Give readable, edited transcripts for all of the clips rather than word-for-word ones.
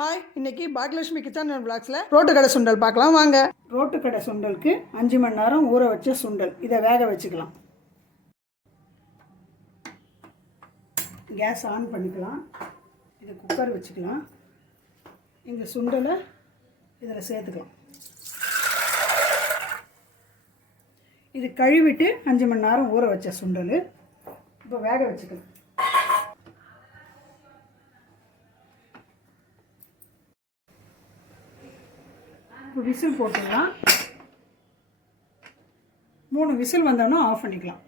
Hi, இன்னைக்கு Bhagyalakshmi kitchen and விளாக்ஸில் road கடை சுண்டல் பார்க்கலாம் வாங்க. ரோட்டு கடை சுண்டலுக்கு 5 மணி நேரம் ஊற வச்ச சுண்டல். இதை வேக வச்சுக்கலாம். கேஸ் ஆன் பண்ணிக்கலாம். இது குக்கர் வச்சுக்கலாம். இந்த சுண்டலை இதில் சேர்த்துக்கலாம். இது கழுவிட்டு 5 மணி நேரம் ஊற வச்ச சுண்டல் இப்போ வேக வச்சுக்கலாம். இப்போ விசில் போட்டுடலாம். 3 விசில் வந்தோன்னா ஆஃப் பண்ணிக்கலாம்.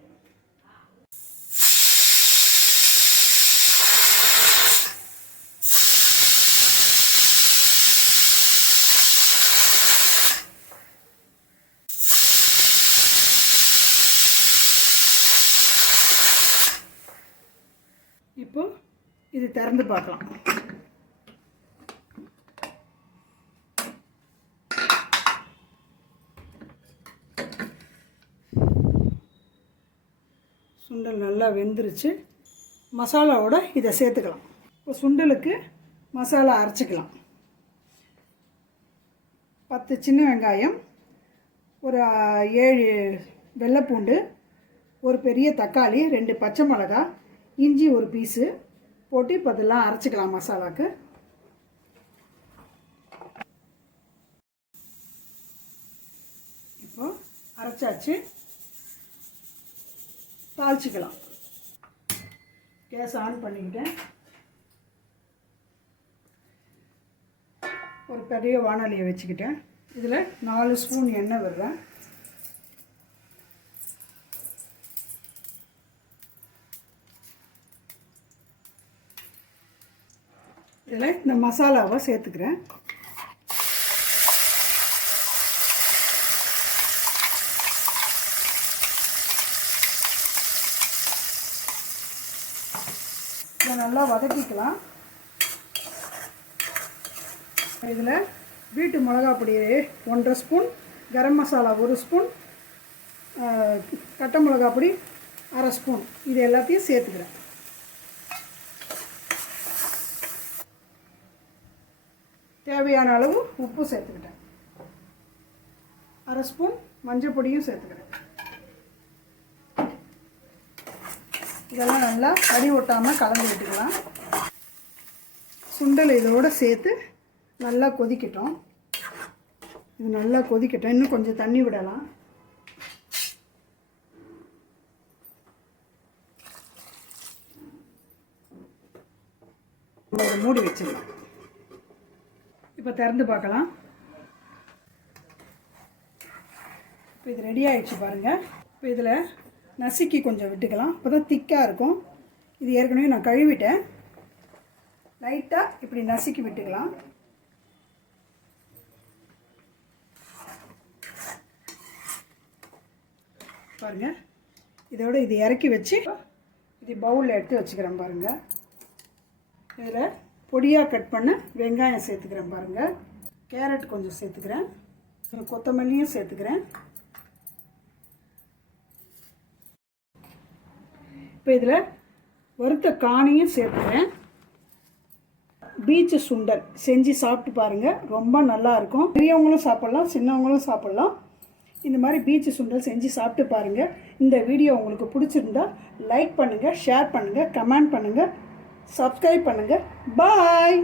இப்போ இது திறந்து பார்க்கலாம். சுண்டல் நல்லா வெந்துருச்சு. மசாலாவோட இதை சேர்த்துக்கலாம். இப்போ சுண்டலுக்கு மசாலா அரைச்சிக்கலாம். 10 சின்ன வெங்காயம், ஒரு 7 வெள்ளைப்பூண்டு, ஒரு பெரிய தக்காளி, 2 பச்சை மிளகா, இஞ்சி ஒரு பீஸு போட்டு இப்போ அதெல்லாம் அரைச்சிக்கலாம். மசாலாவுக்கு இப்போ அரைச்சாச்சு. தாளிச்சிக்கலாம். கேஸ் ஆன் பண்ணிக்கிட்டேன். ஒரு பெரிய வானொலியை வச்சுக்கிட்டேன். இதில் 4 ஸ்பூன் எண்ணெய் விடுறேன். இதில் இந்த மசாலாவை சேர்த்துக்கிறேன். இதை நல்லா வதக்கிக்கலாம். இதில் வீட்டு மிளகா பொடி 1.5 ஸ்பூன், கரம் மசாலா 1 ஸ்பூன், கட்டை மிளகா பொடி 1/2 ஸ்பூன், இது எல்லாத்தையும் சேர்த்துக்கிறேன். தேவையான அளவு உப்பு சேர்த்துக்கிட்டேன். 1/2 ஸ்பூன் மஞ்சள் பொடியும் சேர்த்துக்கிறேன். இதெல்லாம் நல்லா அடி ஒட்டாமல் கலந்து விட்டுக்கலாம். சுண்டல் இதோடு சேர்த்து நல்லா கொதிக்கட்டும். இது நல்லா கொதிக்கட்டும். இன்னும் கொஞ்சம் தண்ணி விடலாம். மூடி வச்சிடலாம். இப்போ திறந்து பார்க்கலாம். இப்போ இது ரெடி ஆகிடுச்சு பாருங்கள். இப்போ இதில் நசுக்கி கொஞ்சம் விட்டுக்கலாம். அப்போ தான் திக்காக இருக்கும். இது ஏற்கனவே நான் கழுவிட்டேன். லைட்டாக இப்படி நசுக்கி விட்டுக்கலாம். பாருங்கள். இதோட இது இறக்கி வச்சு இது பவுலில் எடுத்து வச்சுக்கிறேன் பாருங்கள். இதில் பொடியாக கட் பண்ண வெங்காயம் சேர்த்துக்கிறேன் பாருங்கள். கேரட் கொஞ்சம் சேர்த்துக்கிறேன். கொத்தமல்லியும் சேர்த்துக்கிறேன். இப்போ இதில் வறுத்த காணியும் சேர்த்துக்கிறேன். பீச்சு சுண்டல் செஞ்சு சாப்பிட்டு பாருங்கள். ரொம்ப நல்லாயிருக்கும். பெரியவங்களும் சாப்பிட்லாம், சின்னவங்களும் சாப்பிட்லாம். இந்த மாதிரி பீச்சு சுண்டல் செஞ்சு சாப்பிட்டு பாருங்கள். இந்த வீடியோ உங்களுக்கு பிடிச்சிருந்தா லைக் பண்ணுங்கள், ஷேர் பண்ணுங்கள், கமெண்ட் பண்ணுங்கள், சப்ஸ்கிரைப் பண்ணுங்கள். பாய்.